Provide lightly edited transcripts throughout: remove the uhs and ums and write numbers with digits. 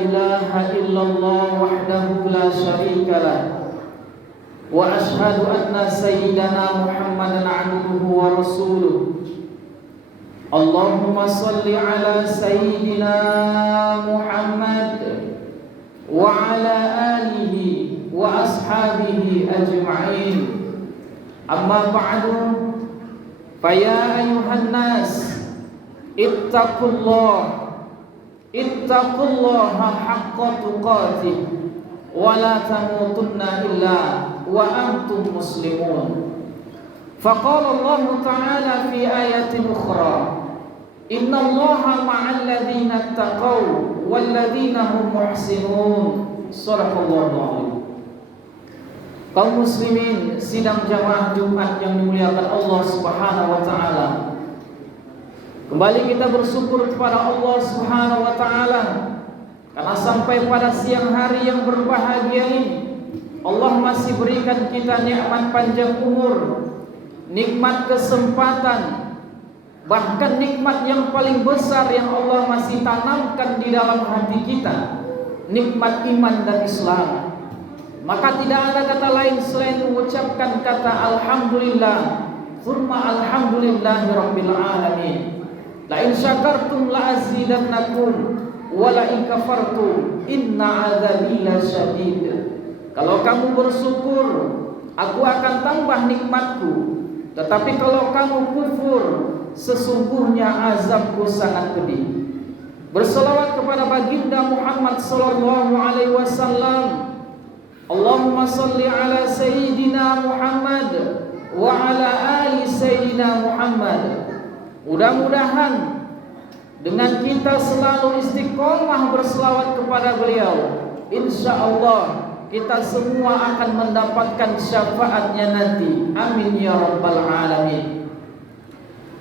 ilaha illallah wahdahu la syarika lah wa ashhadu anna sayyidana Muhammadan abduhu wa rasuluh. Allahumma salli ala sayyidina Muhammad wa ala alihi wa ashabihi ajma'in. Amma ba'du, faya ayuhan nas ittaqullaha haqqa tuqatih wa la tamutunna illa wa antum muslimun. Faqala Allah ta'ala fi ayatin ukhra, innallaha ma'al ladzina ittaqaw wal ladzina hum muhsinun. Shadaqallahu a'lam. Kaum muslimin sidang jamaah Jumat yang dimuliakan Allah Subhanahu wa taala. Kembali kita bersyukur kepada Allah Subhanahu wa taala karena sampai pada siang hari yang berbahagia ini Allah masih berikan kita nikmat panjang umur, nikmat kesempatan, bahkan nikmat yang paling besar yang Allah masih tanamkan di dalam hati kita, nikmat iman dan Islam. Maka tidak ada kata lain selain mengucapkan kata alhamdulillah, tsumma alhamdulillahi rabbil alamin. La in syakartum la azidannakum wa la in kafartum inna adzabi lasyadid. Kalau kamu bersyukur, aku akan tambah nikmatku. Tetapi kalau kamu kufur, sesungguhnya azabku sangat pedih. Berselawat kepada baginda Muhammad sallallahu alaihi wasallam. Allahumma salli ala sayyidina Muhammad wa ala ali sayyidina Muhammad. Mudah-mudahan dengan kita selalu istiqomah berselawat kepada beliau, insyaallah kita semua akan mendapatkan syafaatnya nanti. Amin ya rabbal alamin.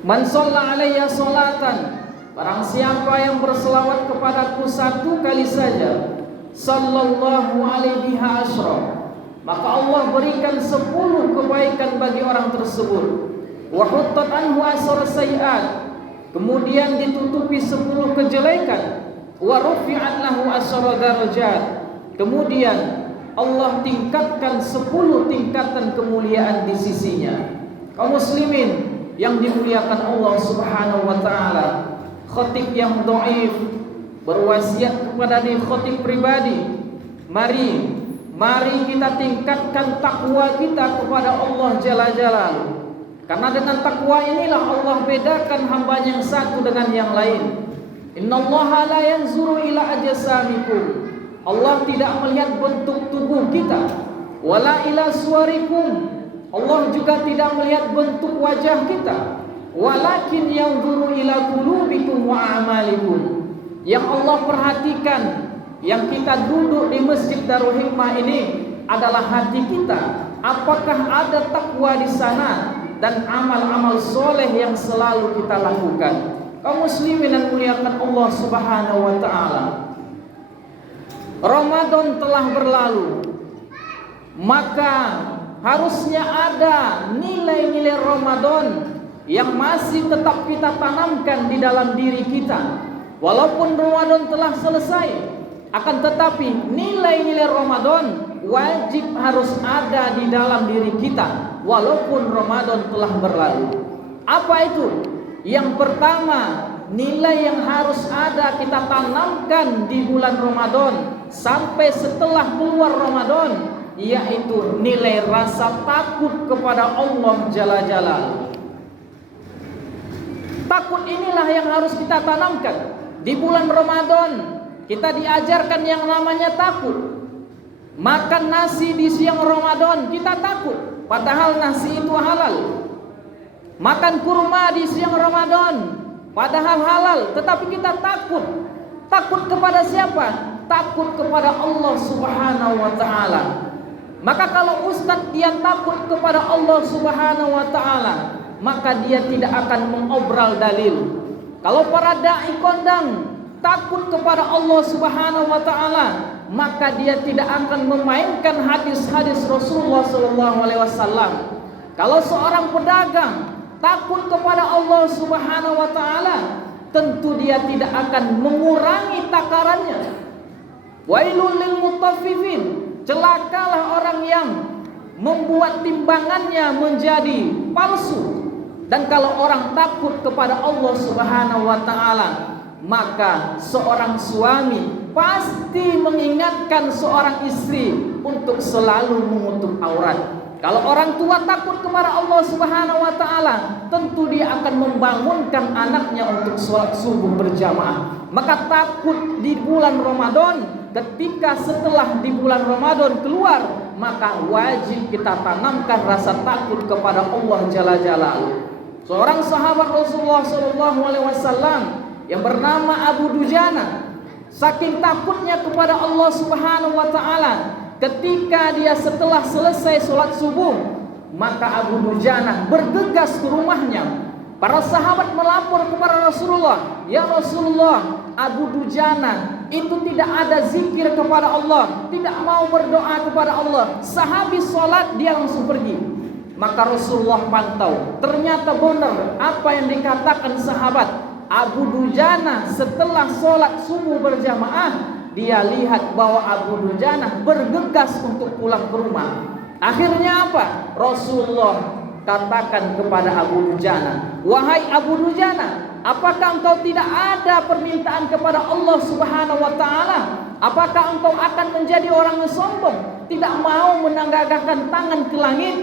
Man shalla alayya salatan, barang siapa yang berselawat kepadaku satu kali saja, sallallahu alaihi asyra, maka Allah berikan 10 kebaikan bagi orang tersebut. Wa huttat anhu asar sayiat, kemudian ditutupi 10 kejelekan. Wa rufi'at lahu asar darajat, kemudian Allah tingkatkan 10 tingkatan kemuliaan di sisinya. Kaum muslimin yang dimuliakan Allah Subhanahu wa taala, khatib yang dhaif berwasiat kepada diri khatib pribadi, mari kita tingkatkan takwa kita kepada Allah Jalla Jalaluhu. Karena dengan takwa inilah Allah bedakan hamba yang satu dengan yang lain. Innallaha la yanzuru ila ajsamikum, Allah tidak melihat bentuk tubuh kita. Wala ila suwarikum, Allah juga tidak melihat bentuk wajah kita. Walakin yanzuru ila qulubikum wa a'malikum, yang Allah perhatikan, yang kita duduk di Masjid Darul Hikmah ini adalah hati kita. Apakah ada takwa di sana dan amal-amal soleh yang selalu kita lakukan. Kaum muslimin dan muliakan Allah Subhanahu wa taala, Ramadan telah berlalu, maka harusnya ada nilai-nilai Ramadan yang masih tetap kita tanamkan di dalam diri kita. Walaupun Ramadan telah selesai, akan tetapi nilai-nilai Ramadan wajib harus ada di dalam diri kita walaupun Ramadan telah berlalu. Apa itu? Yang pertama, nilai yang harus ada kita tanamkan di bulan Ramadan sampai setelah keluar Ramadan, yaitu nilai rasa takut kepada Allah Jalla Jalaluhu. Takut inilah yang harus kita tanamkan. Di bulan Ramadan kita diajarkan yang namanya takut. Makan nasi di siang Ramadan kita takut, padahal nasi itu halal. Makan kurma di siang Ramadan padahal halal, tetapi kita takut. Takut kepada siapa? Takut kepada Allah Subhanahu wa taala. Maka kalau ustaz dia takut kepada Allah Subhanahu wa taala, maka dia tidak akan mengobral dalil. Kalau para dai kondang takut kepada Allah Subhanahu wa taala, maka dia tidak akan memainkan hadis-hadis Rasulullah sallallahu alaihi wasallam. Kalau seorang pedagang takut kepada Allah Subhanahu wa taala, tentu dia tidak akan mengurangi takarannya. Wailul lil mutaffifin, celakalah orang yang membuat timbangannya menjadi palsu. Dan kalau orang takut kepada Allah Subhanahu wa taala, maka seorang suami pasti mengingatkan seorang istri untuk selalu menutup aurat. Kalau orang tua takut kepada Allah Subhanahu wa taala, tentu dia akan membangunkan anaknya untuk sholat subuh berjamaah. Maka takut di bulan Ramadan, ketika setelah di bulan Ramadan keluar, maka wajib kita tanamkan rasa takut kepada Allah Jalla Jalaluhu. Seorang sahabat Rasulullah SAW yang bernama Abu Dujana, saking takutnya kepada Allah Subhanahu wa taala, ketika dia setelah selesai sholat subuh, maka Abu Dujana bergegas ke rumahnya. Para sahabat melapor kepada Rasulullah, "Ya Rasulullah, Abu Dujana itu tidak ada zikir kepada Allah, tidak mau berdoa kepada Allah. Sehabis sholat dia langsung pergi." Maka Rasulullah pantau, ternyata benar apa yang dikatakan sahabat. Abu Dujana setelah sholat subuh berjamaah, dia lihat bahwa Abu Dujana bergegas untuk pulang ke rumah. Akhirnya apa? Rasulullah katakan kepada Abu Dujana, "Wahai Abu Dujana, apakah engkau tidak ada permintaan kepada Allah Subhanahu wa taala? Apakah engkau akan menjadi orang yang sombong, tidak mau menanggakkan tangan ke langit?"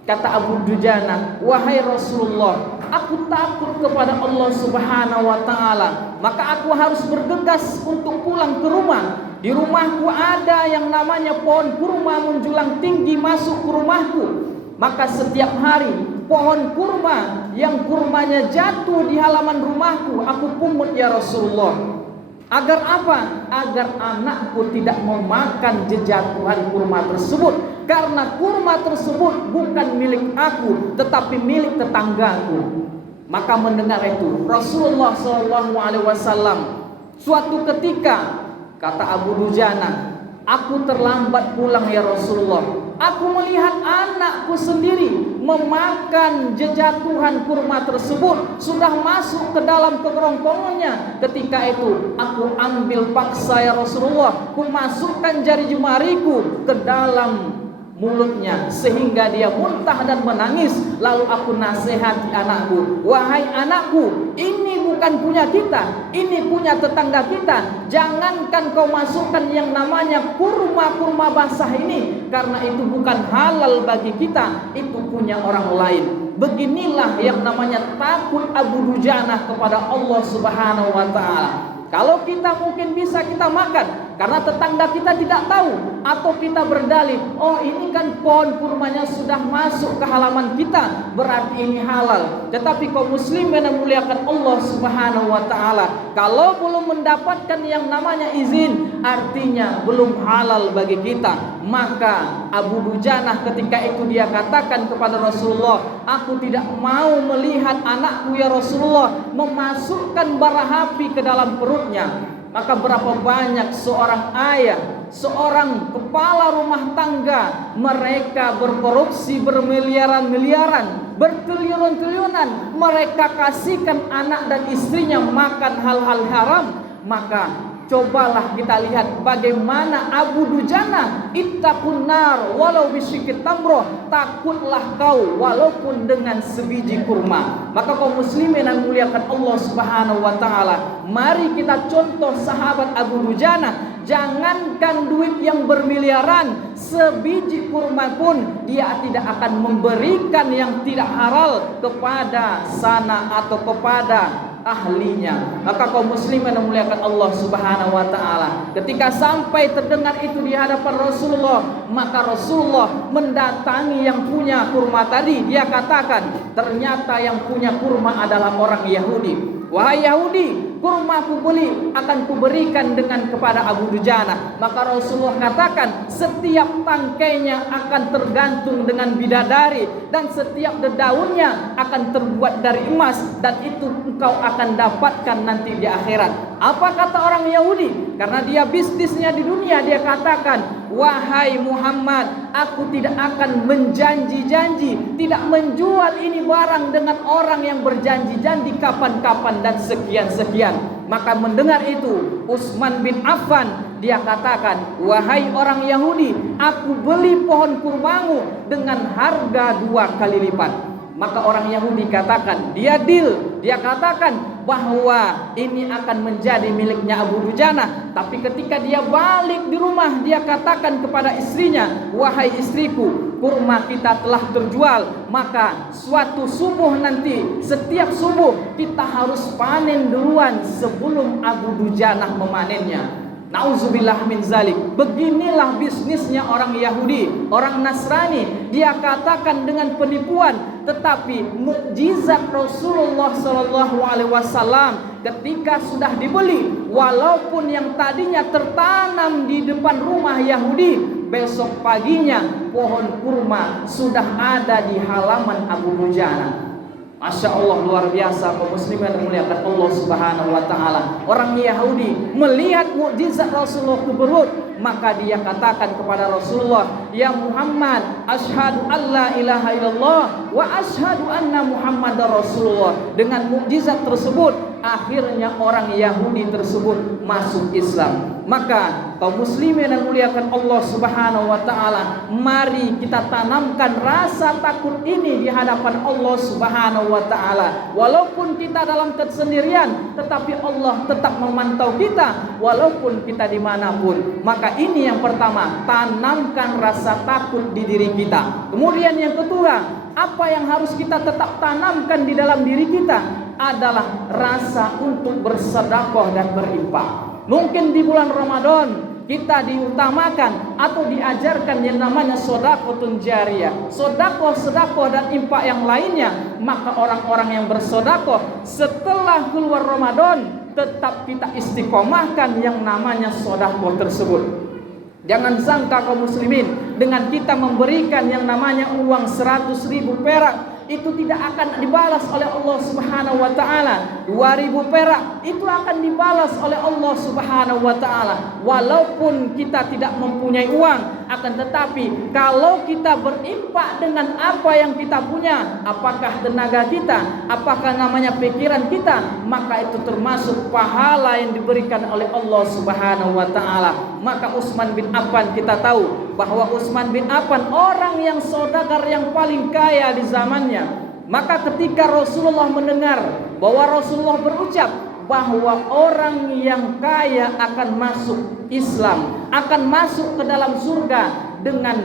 Kata Abu Dujana, "Wahai Rasulullah, aku takut kepada Allah Subhanahu wa taala, maka aku harus bergegas untuk pulang ke rumah. Di rumahku ada yang namanya pohon kurma menjulang tinggi masuk ke rumahku. Maka setiap hari pohon kurma yang kurmanya jatuh di halaman rumahku aku pungut ya Rasulullah. Agar apa? Agar anakku tidak memakan jejatuhan kurma tersebut. Karena kurma tersebut bukan milik aku, tetapi milik tetanggaku." Maka mendengar itu Rasulullah SAW, suatu ketika kata Abu Dujana, "Aku terlambat pulang ya Rasulullah. Aku melihat anakku sendiri memakan jejatuhan kurma tersebut, sudah masuk ke dalam kerongkongannya. Ketika itu aku ambil paksa ya Rasulullah, ku masukkan jari jemariku ke dalam mulutnya sehingga dia muntah dan menangis. Lalu aku nasihati anakku, 'Wahai anakku, ini bukan punya kita, ini punya tetangga kita. Jangankan kau masukkan yang namanya kurma-kurma basah ini, karena itu bukan halal bagi kita, itu punya orang lain.' Beginilah yang namanya takut Abu Dujana kepada Allah Subhanahu wa taala. Kalau kita mungkin bisa kita makan karena tetangga kita tidak tahu, atau kita berdalih, "Oh ini kan pohon kurmanya sudah masuk ke halaman kita, berarti ini halal." Tetapi kaum muslimin yang muliakan Allah Subhanahu wa taala, kalau belum mendapatkan yang namanya izin, artinya belum halal bagi kita. Maka Abu Dujana ketika itu dia katakan kepada Rasulullah, "Aku tidak mau melihat anakku ya Rasulullah memasukkan bara api ke dalam perutnya." Maka berapa banyak seorang ayah, seorang kepala rumah tangga, mereka berkorupsi bermiliaran-miliaran, bertriliun-triliunan, mereka kasihkan anak dan istrinya makan hal-hal haram. Maka cobalah kita lihat bagaimana Abu Dujana, "Ittaqun nar walau bisyikit tamroh." Takutlah kau walaupun dengan sebiji kurma. Maka kaum muslimin yang muliakan Allah Subhanahu wa taala, mari kita contoh sahabat Abu Dujana. Jangankan duit yang bermiliaran, sebiji kurma pun dia tidak akan memberikan yang tidak halal kepada sana atau kepada ahlinya. Maka kaum muslimin yang memuliakan Allah Subhanahu wa taala, ketika sampai terdengar itu di hadapan Rasulullah, maka Rasulullah mendatangi yang punya kurma tadi. Dia katakan, ternyata yang punya kurma adalah orang Yahudi. "Wahai Yahudi, kurma ku beli akan kuberikan dengan kepada Abu Dujana." Maka Rasulullah katakan, setiap tangkainya akan tergantung dengan bidadari, dan setiap daunnya akan terbuat dari emas, dan itu engkau akan dapatkan nanti di akhirat. Apa kata orang Yahudi? Karena dia bisnisnya di dunia, dia katakan, "Wahai Muhammad, aku tidak akan menjanji-janji, tidak menjual ini barang dengan orang yang berjanji-janji kapan-kapan dan sekian-sekian." Maka mendengar itu Utsman bin Affan dia katakan, wahai orang Yahudi, aku beli pohon kurmamu dengan harga 2 kali lipat. Maka orang Yahudi katakan, dia deal, dia katakan bahwa ini akan menjadi miliknya Abu Dujana. Tapi ketika dia balik di rumah, dia katakan kepada istrinya, wahai istriku, kurma kita telah terjual. Maka suatu subuh nanti, setiap subuh kita harus panen duluan sebelum Abu Dujana memanennya. Nauzubillah min zalik. Beginilah bisnisnya orang Yahudi, orang Nasrani. Dia katakan dengan penipuan, tetapi mukjizat Rasulullah sallallahu alaihi wasallam ketika sudah dibeli, walaupun yang tadinya tertanam di depan rumah Yahudi, besok paginya pohon kurma sudah ada di halaman Abu Dujana. Masya Allah, luar biasa kaum muslimin yang dimuliakan Allah Subhanahu wa taala. Orang Yahudi melihat mukjizat Rasulullah tersebut, maka dia katakan kepada Rasulullah, ya Muhammad, asyhadu alla ilaha illallah wa asyhadu anna Muhammadar Rasulullah. Dengan mukjizat tersebut, akhirnya orang Yahudi tersebut masuk Islam. Maka kaum muslimin yang dimuliakan Allah Subhanahu wa taala, mari kita tanamkan rasa takut ini di hadapan Allah Subhanahu wa taala. Walaupun kita dalam kesendirian, tetapi Allah tetap memantau kita walaupun kita dimanapun. Maka ini yang pertama, tanamkan rasa takut di diri kita. Kemudian yang kedua, apa yang harus kita tetap tanamkan di dalam diri kita adalah rasa untuk bersedekah dan berinfak. Mungkin di bulan Ramadan kita diutamakan atau diajarkan yang namanya sedekahun jariyah, sedekah dan infak yang lainnya. Maka orang-orang yang bersedekah setelah keluar Ramadan tetap kita istiqomahkan yang namanya sedekah tersebut. Jangan sangka kaum muslimin, dengan kita memberikan yang namanya uang 100.000 perak itu tidak akan dibalas oleh Allah Subhanahu wa taala. 2.000 perak itu akan dibalas oleh Allah Subhanahu wa taala. Walaupun kita tidak mempunyai uang, akan tetapi kalau kita berinfak dengan apa yang kita punya, apakah tenaga kita, apakah namanya pikiran kita, maka itu termasuk pahala yang diberikan oleh Allah Subhanahu wa taala. Maka Utsman bin Affan, kita tahu bahwa Utsman bin Affan orang yang saudagar yang paling kaya di zamannya. Maka ketika Rasulullah mendengar bahwa Rasulullah berucap bahwa orang yang kaya akan masuk Islam, akan masuk ke dalam surga dengan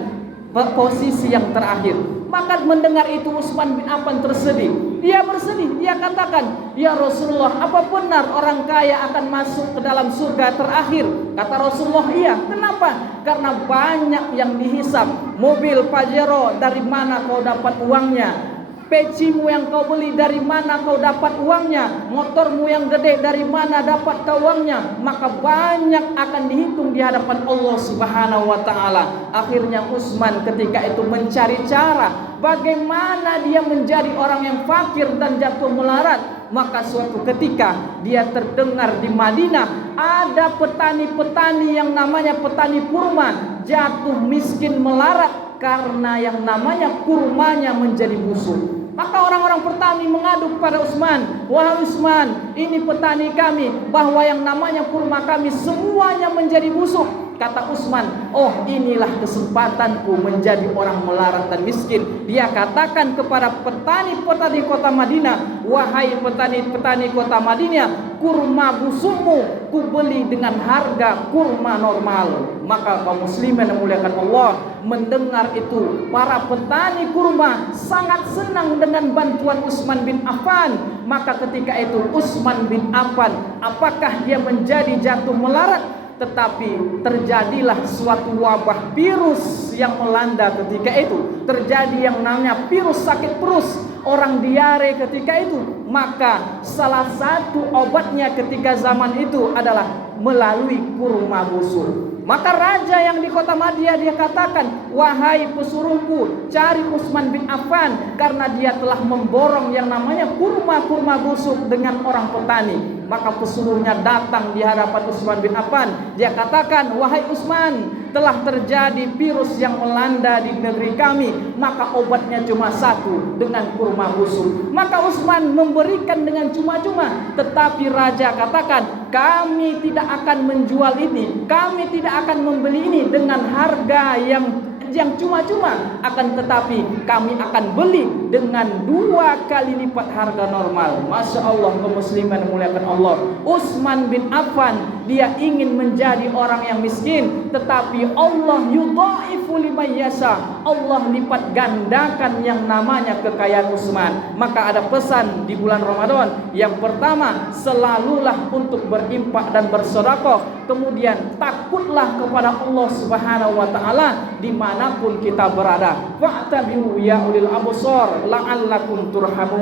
posisi yang terakhir, maka mendengar itu Utsman bin Affan tersedih. Dia bersedih, dia katakan, ya Rasulullah, apa benar orang kaya akan masuk ke dalam surga terakhir? Kata Rasulullah, iya. Kenapa? Karena banyak yang dihisap. Mobil Pajero, dari mana kau dapat uangnya? Pecimu yang kau beli, dari mana kau dapat uangnya? Motormu yang gede, dari mana dapat kau uangnya? Maka banyak akan dihitung di hadapan Allah Subhanahu wa taala. Akhirnya Utsman ketika itu mencari cara bagaimana dia menjadi orang yang fakir dan jatuh melarat. Maka suatu ketika dia terdengar di Madinah ada petani-petani yang namanya petani kurma jatuh miskin melarat karena yang namanya kurmanya menjadi busuk. Maka orang-orang petani mengadu kepada Utsman, wahai Utsman, ini petani kami, bahwa yang namanya kurma kami semuanya menjadi busuk. Kata Utsman, oh inilah kesempatanku menjadi orang melarat dan miskin. Dia katakan kepada petani-petani kota Madinah, wahai petani-petani kota Madinah, kurma busukmu ku beli dengan harga kurma normal. Maka kaum muslimin yang dimuliakan Allah, mendengar itu para petani kurma sangat senang dengan bantuan Utsman bin Affan. Maka ketika itu Utsman bin Affan, apakah dia menjadi jatuh melarat? Tetapi terjadilah suatu wabah virus yang melanda ketika itu. Terjadi yang namanya virus sakit perut, orang diare ketika itu. Maka salah satu obatnya ketika zaman itu adalah melalui kurma busuk. Maka raja yang di kota Madinah dia katakan, wahai pesuruhku, cari Utsman bin Affan, karena dia telah memborong yang namanya kurma-kurma busuk dengan orang petani. Maka pesuruhnya datang di hadapan Utsman bin Affan. Dia katakan, wahai Utsman, telah terjadi virus yang melanda di negeri kami. Maka obatnya cuma satu, dengan kurma busuk. Maka Utsman memberikan dengan cuma-cuma. Tetapi raja katakan, kami tidak akan menjual ini, kami tidak akan membeli ini dengan harga yang cuma-cuma, akan tetapi kami akan beli dengan 2 kali lipat harga normal. Masya Allah, kaum muslimin memuliakan Allah. Utsman bin Affan, dia ingin menjadi orang yang miskin, tetapi Allah yudhaifu liman yasha, Allah lipat gandakan yang namanya kekayaan Utsman. Maka ada pesan di bulan Ramadan. Yang pertama, selalulah untuk berinfak dan bersedekah. Kemudian takutlah kepada Allah Subhanahu wa taala dimanapun kita berada. Fa'tabiru ya ulil absar la'allakum turhamun.